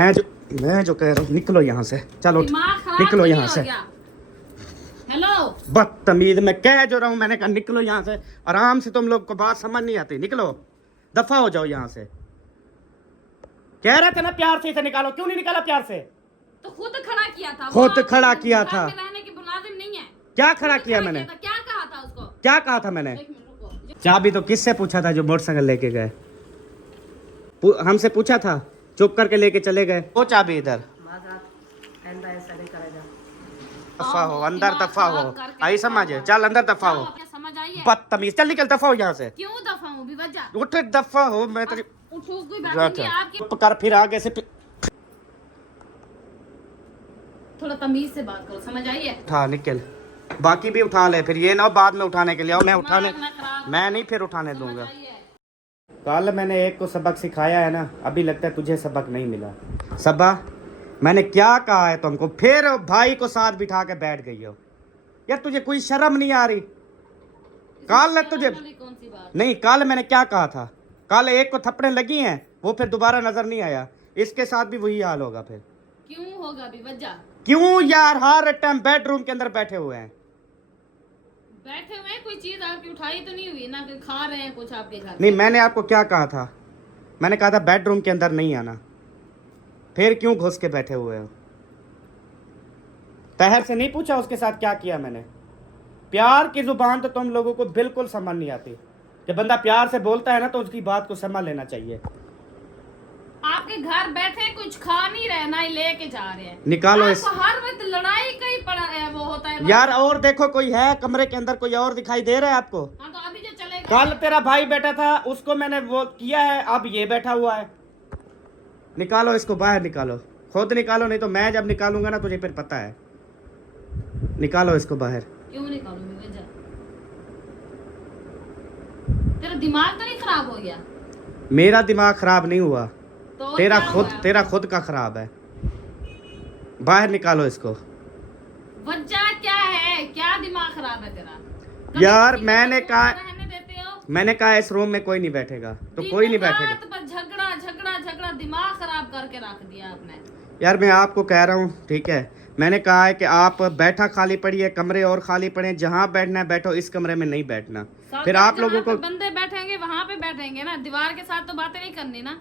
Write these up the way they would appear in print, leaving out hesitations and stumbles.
मैं जो कह रहा हूँ निकलो यहाँ से, चलो निकलो यहाँ से। हेलो बदतमीज, मैं कह जो रहा हूँ, मैंने कहा निकलो यहाँ से। आराम से, तुम लोग को बात समझ नहीं आती, निकलो, दफा हो जाओ यहाँ से। कह रहे थे ना प्यार से इसे निकालो, क्यों नहीं निकाला प्यार से? तो खुद खड़ा किया था, खुद खड़ा किया था। रहने की मुलाजिम नहीं है। क्या खड़ा किया मैंने? क्या कहा था उसको? क्या कहा था मैंने? चाबी तो किससे पूछा था जो मोटरसाइकिल लेके गए? हमसे पूछा था, चुप करके लेके चले गए। वो चाबी इधर दफा हो, अंदर दफा हो। आई समझ, चल अंदर दफा हो। समझ आई है? बदतमीज, चल निकल, दफा हो यहाँ से। क्यों दफा हूँ? बेवजह उठ, दफा हो। मैं तेरी उठो, कोई बात नहीं है आपकी। चुप कर, फिर आगे से थोड़ा तमीज से बात करो, समझ आई है? उठा, निकल। बाकी भी उठा ले, फिर ये ना बाद में उठाने के लिए आओ। मैं उठाने, मैं नहीं फिर उठाने दूंगा। कल मैंने एक को सबक सिखाया है ना, अभी लगता है तुझे सबक नहीं मिला। सबा, मैंने क्या कहा है तुमको? फिर भाई को साथ बिठा के बैठ गई हो। यार तुझे कोई शर्म नहीं आ रही? कल तुझे नहीं, कल मैंने क्या कहा था? कल एक को थप्पड़ें लगी हैं, वो फिर दोबारा नजर नहीं आया। इसके साथ भी वही हाल होगा फिर। क्यों होगा बेवजह? क्यों यार? हर टाइम बेडरूम के अंदर बैठे हुए हैं। बैठे हुए हैं, कोई चीज आपकी उठाई तो नहीं हुई ना? कि खा रहे हैं कुछ आपके घर? नहीं, मैंने आपको क्या कहा था? मैंने कहा था बेडरूम के अंदर नहीं आना। फिर क्यों घुस के बैठे हुए हो? तहर से नहीं पूछा उसके साथ क्या किया मैंने? प्यार की जुबान तो तुम लोगों को बिल्कुल समझ नहीं आती। जब बंदा प्यार से बोलता है ना, तो उसकी बात को समझ लेना चाहिए। आपके घर बैठे कुछ खा नहीं रहे ना, ही लेके जा रहे हैं। निकालो इस, हर वक्त लड़ाई का ही पड़ा है, वो होता है यार। और देखो, कोई है कमरे के अंदर, कोई और दिखाई दे रहा है आपको? हाँ, तो अभी जो चलेगा। कल तेरा भाई बैठा था, उसको मैंने वो किया है, अब ये बैठा हुआ है। निकालो इसको बाहर, निकालो, खुद निकालो, नहीं तो मैं जब निकालूंगा ना, तुझे फिर पता है। निकालो इसको बाहर। क्यों निकालूं मैं? वजह तेरा दिमाग तो नहीं खराब हो गया? मेरा दिमाग खराब नहीं हुआ, तो तेरा खुद का खराब है। बाहर निकालो इसको। वजह क्या है? क्या दिमाग खराब है तेरा? यार मैंने कहा, रहने देते हो? मैंने कहा इस रूम में कोई नहीं बैठेगा, तो कोई नहीं बैठेगा। झगड़ा झगड़ा झगड़ा, दिमाग खराब करके रख दिया आपने। यार मैं आपको कह रहा हूँ, ठीक है, मैंने कहा है कि आप बैठा खाली पड़ी है, कमरे और खाली पड़े हैं, जहाँ बैठना है बैठो, इस कमरे में नहीं बैठना। फिर आप लोगों को बंदे बैठेंगे वहाँ पे बैठेंगे ना, दीवार के साथ तो बातें नहीं करनी ना।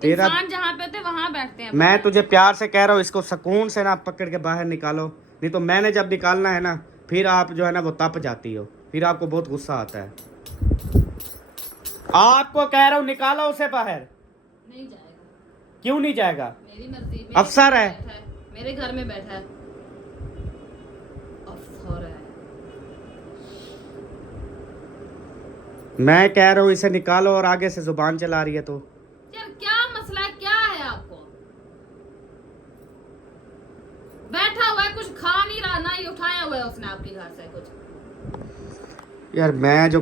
तेरा इंसान जहाँ पे होते वहाँ बैठते हैं। मैं तुझे प्यार से कह रहा हूँ, इसको सुकून से ना पकड़ के बाहर निकालो, नहीं तो मैंने जब निकालना है ना, फिर आप जो है ना वो तप जाती हो, फिर आपको बहुत गुस्सा आता है। आपको कह रहा हूँ निकालो उसे बाहर। नहीं जाएगा। क्यों नहीं जाएगा? मेरी मर्जी। अफसर है, मेरे घर में बैठा है, अफसर है। मैं कह रहा हूँ इसे निकालो, और आगे से जुबान चला रही है तो। यार क्या मसला है, क्या है आपको? बैठा हुआ है, कुछ खा नहीं रहा ना, ही उठाया हुआ है उसने आपके घर से कुछ। यार मैं जो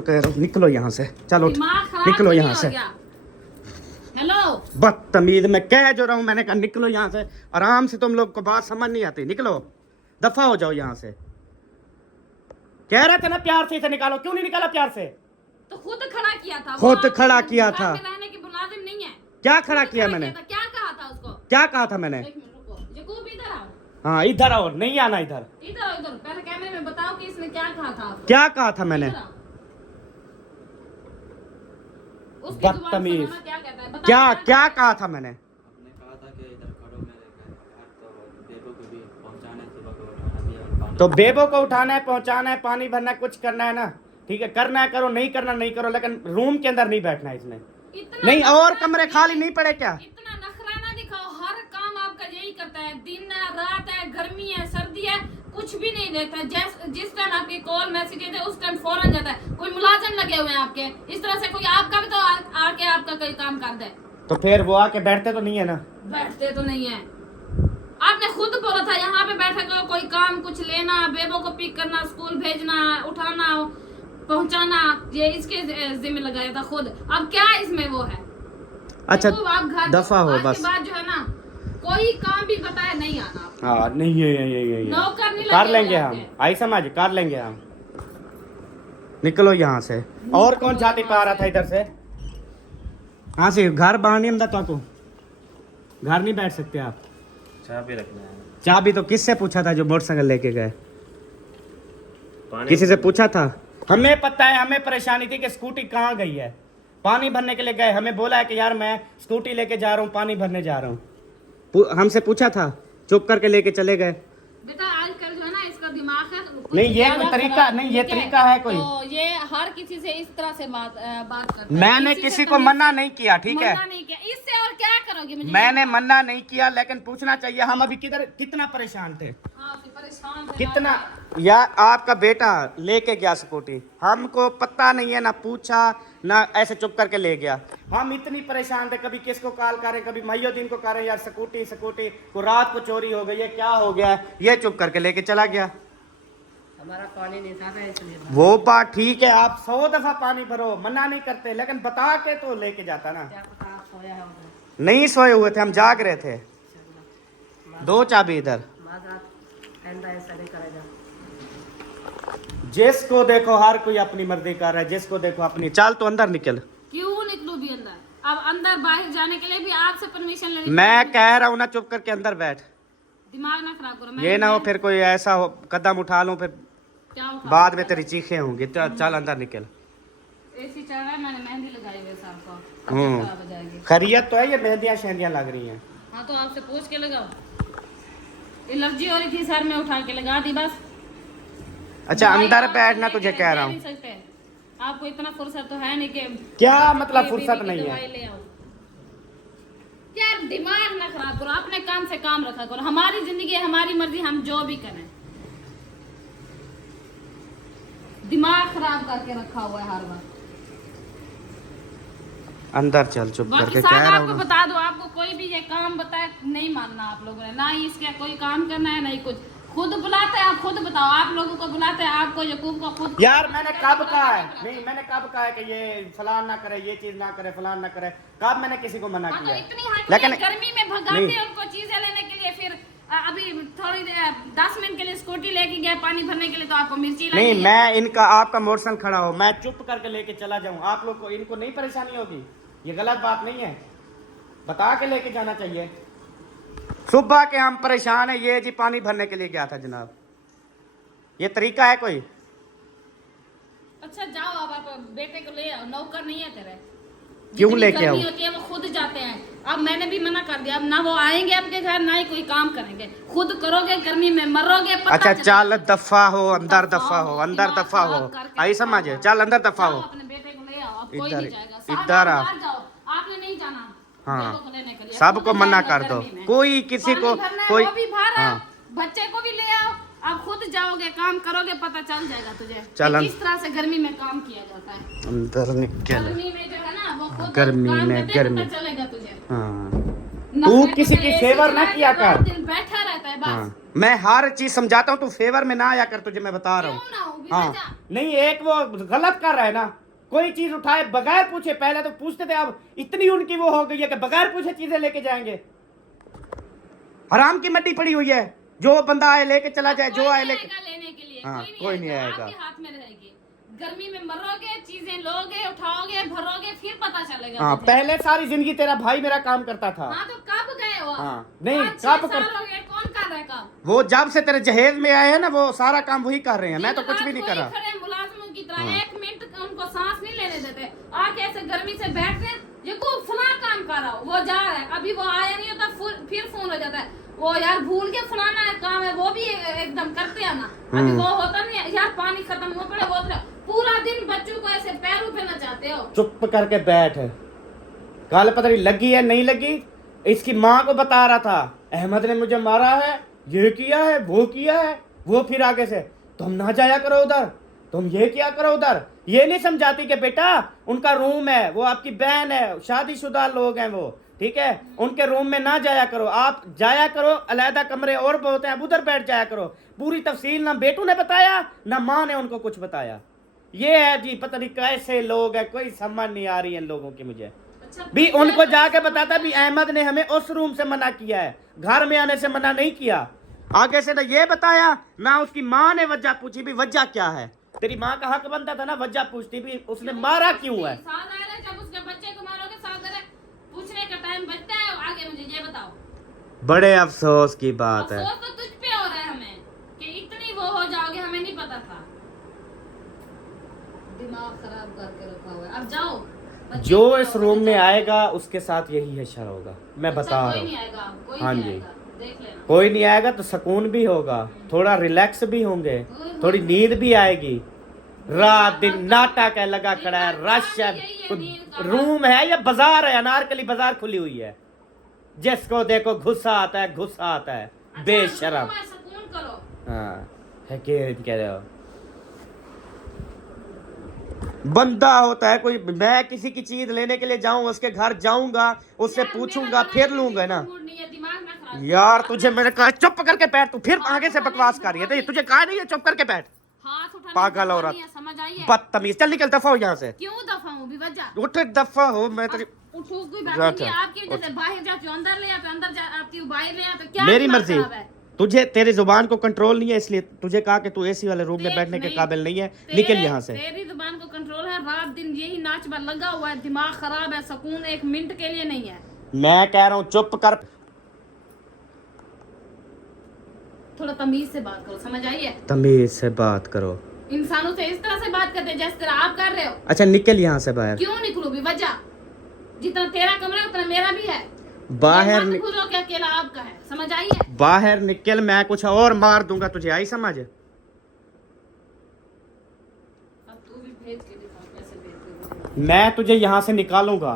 कह रहा हूँ, निकलो यहाँ से, चलो निकलो यहाँ से। हेलो बदतमीज, मैं कह जो रहा हूँ, मैंने कहा निकलो यहाँ से। आराम से, तुम लोग को बात समझ नहीं आती, निकलो, दफा हो जाओ यहाँ से। कह रहे थे ना प्यार से इसे निकालो, क्यों नहीं निकाला प्यार से? तो खुद खड़ा किया था। खुद खड़ा किया था। रहने की मुलाजिम नहीं है। क्या खड़ा किया मैंने? क्या कहा था उसको? क्या कहा था मैंने? इधर आओ। हाँ इधर आओ, नहीं आना इधर। इधर पहले कैमरे में बताओ कि इसने क्या कहा था आपको। क्या कहा था मैंने? बदतमीज, क्या क्या कहा था मैंने? कहा था कि इधर खड़ो मेरे घर, तो बेबो को भी पहुंचाना है, सुबह को उठाना है, तो बेबो को उठाना है, पहुंचाना है, पानी भरना है, कुछ करना है ना, ठीक है, करना है करो, नहीं करना नहीं करो, लेकिन रूम के अंदर नहीं बैठना है इसमें। नहीं, और कमरे खाली नहीं पड़े क्या? इतना नखरा ना दिखाओ, हर काम आपका यही करता है, दिन है रात है, गर्मी है सर्दी है, कुछ भी नहीं देता। जिस टाइम आपके कॉल मैसेजेस है उस टाइम फौरन जाता है। कोई मुलाजिम लगे हुए हैं आपके, इस तरह से कोई आपका भी तो आके आपका कोई काम कर दे। तो फिर वो आके बैठते तो नहीं है ना? बैठते तो नहीं है। आपने खुद बोला था यहाँ पे बैठे करो, कोई काम कुछ लेना, बेबो को पिक करना, स्कूल भेजना, उठाना, पहुंचाना, ये इसके जिम्मे लगाया था खुद। अब क्या इसमें वो है? अच्छा तो आप घर दफा हो बस। बाद जो है ना, कोई काम भी बताया नहीं आना। हाँ नहीं, ये नौकर नहीं कर लेंगे हम, आई समझ, कर लेंगे हम। निकलो यहाँ से। और कौन जाती पा रहा था इधर से? हाँ सी घर बानी हम तो घर नहीं बैठ सकते आप? चाबी रखना है। चाबी तो किससे पूछा था जो मोटरसाइकिल लेके गए? पानी किसी से पूछा था? हमें पता है, हमें परेशानी थी कि स्कूटी कहाँ गई है। पानी भरने के लिए गए, हमें बोला है कि यार मैं स्कूटी लेके जा रहा हूँ, पानी भरने जा रहा हूँ। हमसे पूछा था, चुप करके लेके चले गए। बेटा आजकल जो है ना इसका दिमाग है कुछ नहीं ये ज्यादा कोई तरीका खराब, नहीं, ये ठीक है? तरीका है कोई? तो ये हर किसी से इस तरह से बात करता है। मैंने इसी किसी से को तमीज- मना नहीं किया, ठीक है? मना नहीं किया, इससे और क्या करोगे मुझे? मैंने मना नहीं किया, लेकिन पूछना चाहिए। हम अभी कितना परेशान थे, हाँ, फिर परेशान थे कितना। ना। या आपका बेटा लेके गया स्कूटी, हमको पता नहीं है, ना पूछा ना ऐसे चुप करके ले गया। हम इतनी परेशान थे, कभी किसको कॉल करें, कभी मईउद्दीन को करें, यार स्कूटी स्कूटी को, रात को चोरी हो गई है, क्या हो गया है, ये चुप करके लेके चला गया। हमारा पानी नहीं था ना इसलिए। वो बात ठीक है, आप 100 दफा पानी भरो, मना नहीं करते, लेकिन बता के तो लेके जाता ना। क्या पता आप सोया है उधर। नहीं सोए हुए थे, हम जाग रहे थे। दो चाबी इधर। माजरात ऐसा ऐसा नहीं करेगा। जिसको देखो हर कोई अपनी मर्जी कर रहा है, जिसको देखो अपनी। चल तो अंदर निकल। क्यों निकलूं भी अंदर? अब अंदर बाहर जाने के लिए भी आपसे परमिशन लेनी मैं कह रहा हूँ ना, चुप करके अंदर बैठ। दिमाग ना खराब करो। ये ना हो फिर कोई ऐसा हो कदम उठा लूं, फिर क्या उठा? बाद में तेरी चीखें होंगी। चल अंदर निकल। एसी चल रहा है, मैंने मेहंदी लगाई हुई है साहब को, हम्म। खराब हो जाएगी। खैरियत तो है, ये मेहंदियां शहदियां लग रही हैं। हाँ तो आपसे पूछ के लगाओ। एलर्जी हो रही थी सर में, उठा के लगा दी बस। अच्छा दवाई अंदर आप बैठना लेके तुझे दे कह रहा नहीं हूँ। सकते। आपको इतना फुर्सत तो है नहीं कि क्या मतलब ये फुर्सत बीबी की नहीं दवाई है? ले आओ। यार दिमाग ना खराब करो, अपने काम से काम रखा करो। हमारी जिंदगी है, हमारी मर्जी, हम जो भी करें। दिमाग खराब करके रखा हुआ है हर वक्त। अंदर चल, चुप बाकी करके साहब कह रहा आपको हूँ। बता दो, आपको कोई भी ये काम बताए नहीं मानना आप लोगों ने, ना ही इसके कोई काम करना है, नहीं कुछ। खुद बुलाते हैं, आप खुद बताओ। आप लोगों को बुलाते हैं, आपको यकूब को खुद। यार मैंने कब कहा है? नहीं मैंने कब कहा है कि ये फलान ना करे, ये चीज ना करे, फलान ना करे? कब मैंने किसी को मना हाँ, तो किया है? इतनी हट लेकिन गर्मी में भगाते नहीं। हैं उनको चीजें लेने के लिए, फिर अभी थोड़ी देर 10 मिनट के लिए स्कूटी लेके गए पानी भरने के लिए, तो आपको मिर्ची नहीं, लगी है। मैं इनका आपका मोटरसाइकिल खड़ा हो, मैं चुप करके लेके चला जाऊं, आप लोग को इनको नहीं परेशानी होगी? ये गलत बात नहीं है, बता के लेके जाना चाहिए। सुबह के हम परेशान है, ये जी पानी भरने के लिए गया था जनाब। ये तरीका है कोई? अच्छा जाओ, अब आप बेटे को ले आओ, नौकर नहीं है तेरे। क्यों जितनी लेके गर्मी आऊं? होती है वो खुद जाते हैं। अब मैंने भी मना कर दिया, अब ना वो आएंगे आपके घर, ना ही कोई काम करेंगे। खुद करोगे, गर्मी में मरोगे। पता अच्छा चलेगा। चल दफा हो, अंदर दफा हो, अंदर दिमाग दफा हो। खराब करके आई रखा समझ? हुआ है। चल अंदर दफा जाओ, हो। अपने बेटे को ले आओ, अब कोई इधर- नहीं जाएगा। साहब, इधर आप आ। बाहर जाओ, आपने नहीं जाना। हाँ। बेटों को लेने के लिए। सबको खुद मना जाएगा कर दो, गर्मी में। कोई किसी को पानी भरना है, कोई वो भी भर आओ, हाँ। बच्चे को भी ले आओ। आप खुद जाओगे, काम करोगे, पता चल जाएगा तुझे चल कि किस तरह से गर्मी में काम किया जाता है। अंदर निकल। गर्मी में जो है ना, वो खुद गर्मी काम में, करते गर्मी। पता चलेगा तुझे। हाँ ना तू बैठे किसी तो की ऐसे फेवर ना चला के किया रात कर। दिन बैठा रहता है बस। हाँ मैं हर चीज समझाता हूँ, तू फेवर में ना आया कर, तुझे मैं बता रहा क्यों ना हो, हूँ। बिना हाँ जा। नहीं, एक वो गलत कर रहा है ना, कोई चीज उठाए बगैर पूछे। पहले तो पूछते थे, अब इतनी उनकी वो हो गई है कि बगैर पूछे चीजें लेके जाएंगे। हराम की मड्डी पड़ी हुई है, जो बंदा आए लेके चला जाए, जो आए लेके। लेने के लिए हाँ, कोई नहीं आएगा। आपके हाथ में रहेगी। गर्मी में मरोगे, चीजें लोगे, उठाओगे, भरोगे, फिर पता चलेगा हाँ तुझे। पहले सारी जिंदगी तेरा भाई मेरा काम करता था। हाँ तो कब गए हो? हाँ, नहीं, 5-6 कब साल कर- हो गए, कौन कर रहा है काम? वो जब से तेरे जहेज में आए हैं ना, वो सारा काम वही कर रहे हैं, मैं तो दिन कुछ भी रात नहीं वही करा। खड़े हैं मुलाजिमों की तरह, हाँ। 1 मिनट उनको सांस नहीं लेने देते। आके ऐसे गर्मी से बैठते हैं, ये को फला काम कर रहा हो, वो जा रहा है, अभी वो आया नहीं होता, फिर फोन हो जाता है, वो यार भूल के फलाना है काम है, वो भी एकदम करते हैं ना। अभी वो होता नहीं है, यार पानी खत्म हो पड़े, वो पूरा दिन बच्चों को ऐसे पैरों पे नचाते हो। चुप करके बैठ। कल पता नहीं लगी है नहीं लगी, इसकी माँ को बता रहा था, अहमद ने मुझे मारा है, ये किया है, वो किया है। वो फिर आगे से तुम ना जाया करो उधर, तुम ये क्या करो उधर। ये नहीं समझाती कि बेटा उनका रूम है, वो आपकी बहन है, शादीशुदा लोग हैं वो, ठीक है, उनके रूम में ना जाया करो। आप जाया करो, अलहदा कमरे और बहुत हैं, अब उधर बैठ जाया करो। पूरी तफसील ना बेटू ने बताया, ना माँ ने उनको कुछ बताया। ये है जी, पता नहीं कैसे लोग हैं, कोई समझ नहीं आ रही है इन लोगों की मुझे। अच्छा, भी उनको जाके बताता भी अहमद ने हमें उस रूम से मना किया है, घर में आने से मना नहीं किया। आगे से ना ये बताया, ना उसकी माँ ने वजह पूछी भी वजह क्या है। तेरी माँ का हक बनता था ना, वजह पूछती भी उसने मारा क्यों है। साथ आ रहे, जब उसके बच्चे को मारोगे, साथ आ रहे, पूछने का टाइम बचता है। आगे मुझे ये बताओ। बड़े अफसोस की बात है। अफसोस तो तुझ पे हो रहा है हमें कि इतनी वो हो जाओगे, हमें नहीं पता था। दिमाग खराब करके रखा हुआ है। अब जाओ, बच्चे जो को इस रूम में आएगा उसके साथ यही हशर होगा, मैं अच्छा, बता कोई रहा नहीं हूँ। आएगा, कोई हाँ नहीं जी, आएगा, देख लेना। कोई नहीं आएगा तो सुकून भी होगा, थोड़ा रिलैक्स भी होंगे, थोड़ी नींद भी आएगी। रात दिन नाटक है लगा खड़ा है, रश है, रूम है या बाजार है, अनारकली बाजार खुली हुई है, जिसको देखो गुस्सा आता है, गुस्सा आता है, अच्छा, बेशरम। रूम है, सुकून करो। हाँ है कि कह रहे हो बंदा होता है कोई, मैं किसी की चीज लेने के लिए जाऊं, उसके घर जाऊंगा, उससे यार, पूछूंगा, मेरा फिर तो लूंगा ना। मूड नहीं है, दिमाग ना खराब यार करो। तुझे मैंने कहा चुप करके बैठ, तू फिर हाथ आगे से उठाने बकवास की कर रही है, जगह तो तुझे कहा नहीं है चुप करके बैठ। हाथ उठाने पागल की जगह औरत, नहीं है, समझ आई है? बदतमीज, चल निकल, दफा हो यहाँ से। क्यों दफा हूँ बेवजह? उठ दफा हो, मैं तेरी उठो, कोई बात अच्छा, नहीं है। आपकी वजह से बाहर जाती हूँ, अंदर ले आते हो, अंदर आती हूँ, बाहर ले आते हो, क्या मेरी दिमाग मर्जी। खराब है? तुझे तेरी जुबान को कंट्रोल नहीं है, इसलिए तुझे कहा कि तू एसी वाले रूम में बैठने के काबिल नहीं है, निकल यहाँ से। तेरी जुबान को कंट्रोल है, रात दिन यही नाच में लगा हुआ है, दिमाग खराब है, सुकून एक मिनट के लिए नहीं है। मैं कह रहा हूँ चुप कर। थोड़ा तमीज से बात करो, समझ आई है? तमीज से बात करो। इंसानों से इस तरह से बात करते हैं जैसे तरह आप कर रहे हो। अच्छा निकल यहाँ से बाहर। क्यों निकलूं बेवजह? जितना तेरा कमरा है उतना मेरा भी है। बाहर मत घुसो कि अकेला आपका है, समझ आई है? बाहर निकल, मैं कुछ और मार दूंगा तुझे, आई समझ? अब तू भी भेज के दिखा कैसे भेज। मैं तुझे यहाँ से निकालूंगा,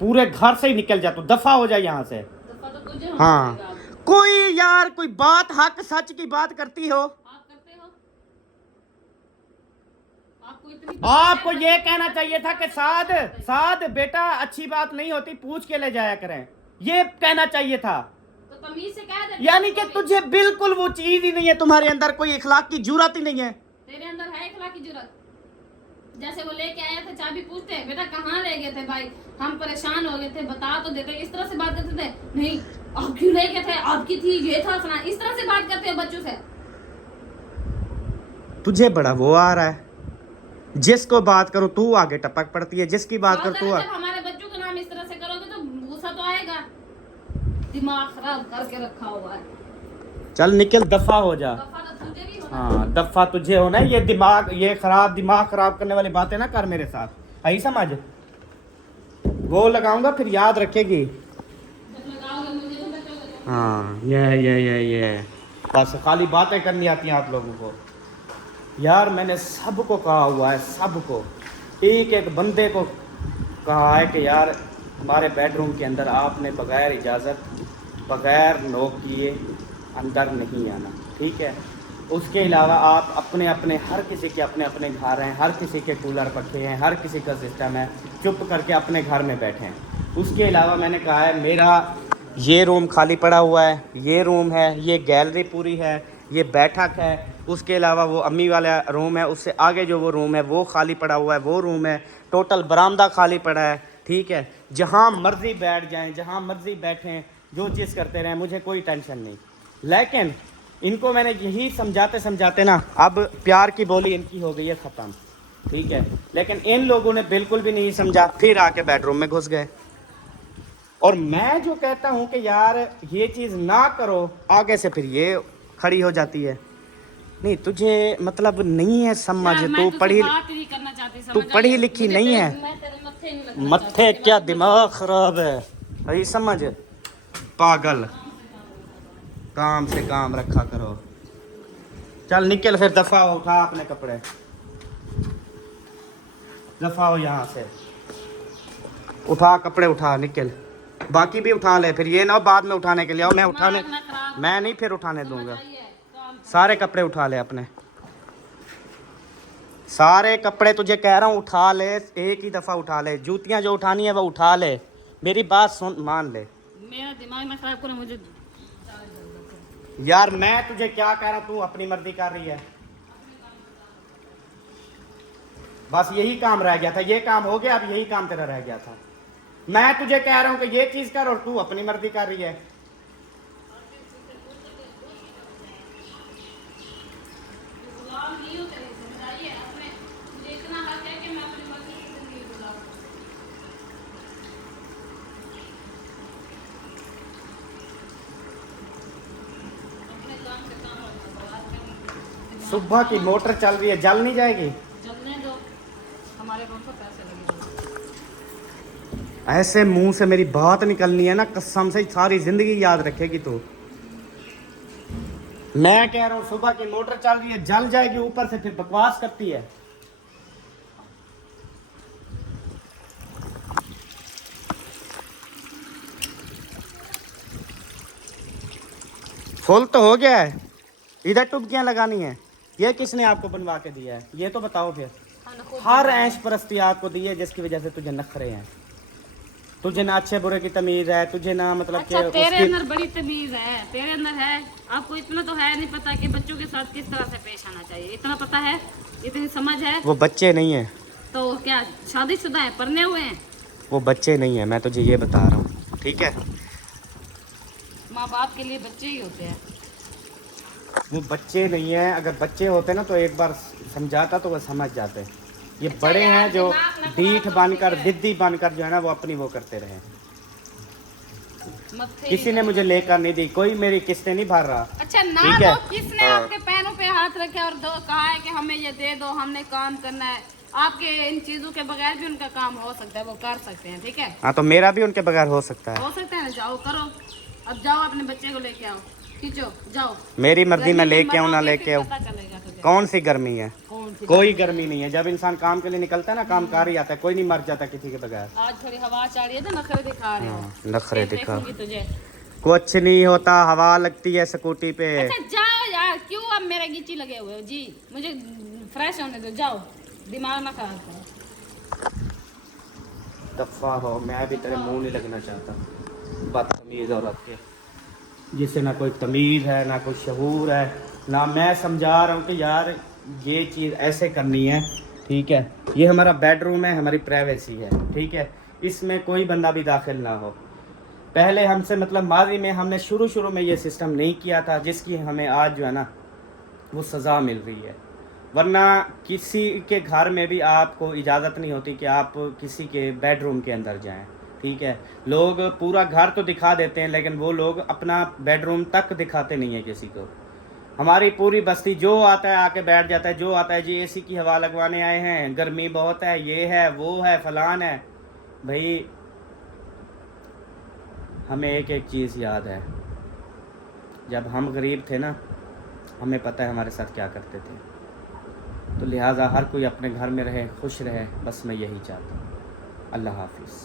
पूरे घर से ही निकल जा, तू दफा हो जाए यहाँ से। दफा तो तुझे हाँ, होना पड़ेगा। कोई यार कोई बात हक सच की बात करती हो, आप करते हो? आपको इतनी आपको ये कहना चाहिए था कि साद साद बेटा अच्छी बात नहीं होती, पूछ के ले जाया करें, ये कहना चाहिए था। तो तमीज से कह दे। यानी कि तुझे बिल्कुल वो चीज ही नहीं है, तुम्हारे अंदर कोई इखलाक की जुर्रत ही नहीं है। तेरे अंदर है इखलाक की जरूरत? जैसे वो लेके आए थे चाबी, पूछते हैं बेटा कहाँ ले गए थे भाई, हम परेशान हो गए थे, बता तो देते। इस तरह से बात करते थे? नहीं, आप क्यों ले गए थे, आपकी थी, ये था सुना, इस तरह से बात करते हो बच्चों से? तुझे बड़ा वो आ रहा है, जिसको बात करो तू आगे टपक पड़ती है, जिसकी बात करो तू जब हमारे बच्चों का नाम इस तरह से करोगे तो गुस्सा तो आएगा। दिमाग खराब करके रखा हुआ है। चल निकल, दफा हो जा। दफा तो तुझे भी होना। हाँ दफा तुझे होना है, ये दिमाग, ये खराब दिमाग खराब करने वाली बातें ना कर मेरे साथ, आई समझ? वो लगाऊंगा फिर याद रखेगी। जब लगाओगे मुझे तो बचोगे। हाँ ये बस खाली बातें करनी आती हैं आप लोगों को। यार मैंने सबको कहा हुआ है, सबको, एक एक बंदे को कहा है कि यार हमारे बेडरूम के अंदर आपने बगैर इजाज़त, बगैर नोक किए अंदर नहीं आना, ठीक है? उसके अलावा आप अपने अपने, हर किसी के अपने अपने घर हैं, हर किसी के कूलर पखे हैं, हर किसी का सिस्टम है, चुप करके अपने घर में बैठे हैं। उसके अलावा मैंने कहा है मेरा ये रूम खाली पड़ा हुआ है, ये रूम है, ये गैलरी पूरी है, ये बैठक है, उसके अलावा वो अम्मी वाला रूम है, उससे आगे जो वो रूम है वो खाली पड़ा हुआ है, वो रूम है, टोटल बरामदा खाली पड़ा है, ठीक है? जहाँ मर्जी बैठ जाएं, जहाँ मर्जी बैठें, जो चीज़ करते रहें, मुझे कोई टेंशन नहीं। लेकिन इनको मैंने यही समझाते समझाते ना, अब प्यार की बोली इनकी हो गई है ख़त्म, ठीक है? लेकिन इन लोगों ने बिल्कुल भी नहीं समझा, फिर आके बेडरूम में घुस गए। और मैं जो कहता हूँ कि यार ये चीज़ ना करो, आगे से फिर ये खड़ी हो जाती है। नहीं तुझे मतलब नहीं है समझ, तू पढ़ी, तू पढ़ी लिखी नहीं है, मत्थे क्या दिमाग खराब है, अरे समझ? पागल, काम से काम रखा करो। चल निकल फिर, दफा हो, उठा अपने कपड़े, दफा हो यहाँ से, उठा कपड़े, उठा निकल, बाकी भी उठा ले, फिर ये ना हो बाद में उठाने के लिए आओ, मैं नहीं फिर उठाने दूंगा। सारे कपड़े उठा ले अपने, सारे कपड़े तुझे कह रहा हूँ उठा ले, एक ही दफ़ा उठा ले, जूतियाँ जो उठानी है वो उठा ले, मेरी बात सुन, मान ले। मेरा दिमाग ना खराब करो मुझे। यार मैं तुझे क्या कह रहा हूँ, तू अपनी मर्जी कर रही है, बस यही काम रह गया था, ये काम हो गया, अब यही काम तेरा रह गया था। मैं तुझे कह रहा हूँ कि ये चीज़ कर और तू अपनी मर्जी कर रही है। सुबह की मोटर चल रही है, जल नहीं जाएगी? जलने दो, हमारे पास तो पैसे लगेंगे। ऐसे मुंह से मेरी बात निकलनी है ना, कसम से सारी जिंदगी याद रखेगी तू। मैं कह रहा हूँ सुबह की मोटर चल रही है, जल जाएगी, ऊपर से फिर बकवास करती है। फुल तो हो गया है, इधर टुबकियां लगानी है। ये किसने आपको बनवा के दिया है, ये तो बताओ फिर। हर ऐश परस्ती आपको दी है जिसकी वजह से तुझे नखरे हैं, तुझे ना अच्छे बुरे की तमीज है, तुझे ना मतलब अच्छा, कि तेरे उसकी अंदर बड़ी तमीज है, तेरे अंदर है। आपको इतना तो है नहीं पता कि बच्चों के साथ किस तरह से पेश आना चाहिए, इतना पता है, इतनी समझ है। वो बच्चे नहीं है, तो क्या शादीशुदा है, पढ़ने हुए हैं? वो बच्चे नहीं है, मैं तुझे ये बता रहा हूँ, ठीक है? माँ बाप के लिए बच्चे ही होते हैं। वो बच्चे नहीं है, अगर बच्चे होते ना तो एक बार समझाता तो वो समझ जाते। ये बड़े यार, हैं जो दिमाग ना डीठ खराब बनकर, करो, जिद्दी बनकर जो है ना वो अपनी वो करते रहे। मत्थे ही किसी ने मुझे लेकर नहीं दी, कोई मेरी किस्तें नहीं भर रहा। अच्छा ना ठीक है। दो, किसने हाँ। आपके पैरों पे हाथ रखे और दो कहा है कि हमें ये दे दो, हमने काम करना है? आपके इन चीजों के बगैर भी उनका काम हो सकता है, वो कर सकते हैं, ठीक है? हाँ तो मेरा भी उनके बगैर हो सकता है। हो सकता है ना, जाओ करो, अब जाओ अपने बच्चे को लेके आओ, खींचो जाओ। मेरी मर्जी, मैं गर्मी में लेके आऊँ ना मरोगे, लेके फिर आऊँ, पता चलेगा तुझे कौन सी गर्मी है? कौन सी कोई गर्मी नहीं है। जब इंसान काम के लिए निकलता है ना, काम कर ही आता है, कोई नहीं मर जाता किसी के बगैर। आज थोड़ी हवा चल रही है तो नखरे दिखा रहे हो। हाँ, नखरे फिर दिखा। देखूंगी तुझे। कुछ नहीं होता, हवा लगती है स्कूटी पे। अच्छा जाओ यार, क्यों अब मेरे गिची लगे हुए हो जी? मुझे फ्रेश होने दो, जाओ, दिमाग ना खराब करो। दफा हो, मैं भी तेरे मुंह नहीं लगना चाहता। बदतमीज औरत के, जिसे ना कोई तमीज़ है ना कोई शऊर है, ना मैं समझा रहा हूँ कि यार ये चीज़ ऐसे करनी है, ठीक है? ये हमारा बेडरूम है, हमारी प्राइवेसी है, ठीक है? इसमें कोई बंदा भी दाखिल ना हो। पहले हमसे मतलब माजी में हमने शुरू में ये सिस्टम नहीं किया था, जिसकी हमें आज जो है ना वो सज़ा मिल रही है। वरना किसी के घर में भी आपको इजाज़त नहीं होती कि आप किसी के बेडरूम के अंदर जाएं, ठीक है? लोग पूरा घर तो दिखा देते हैं, लेकिन वो लोग अपना बेडरूम तक दिखाते नहीं है किसी को। हमारी पूरी बस्ती जो आता है आके बैठ जाता है, जो आता है जी एसी की हवा लगवाने आए हैं, गर्मी बहुत है, ये है वो है फलान है। भाई हमें एक एक चीज़ याद है, जब हम गरीब थे ना, हमें पता है हमारे साथ क्या करते थे। तो लिहाजा हर कोई अपने घर में रहे, खुश रहे, बस मैं यही चाहता हूँ। अल्लाह हाफिज़।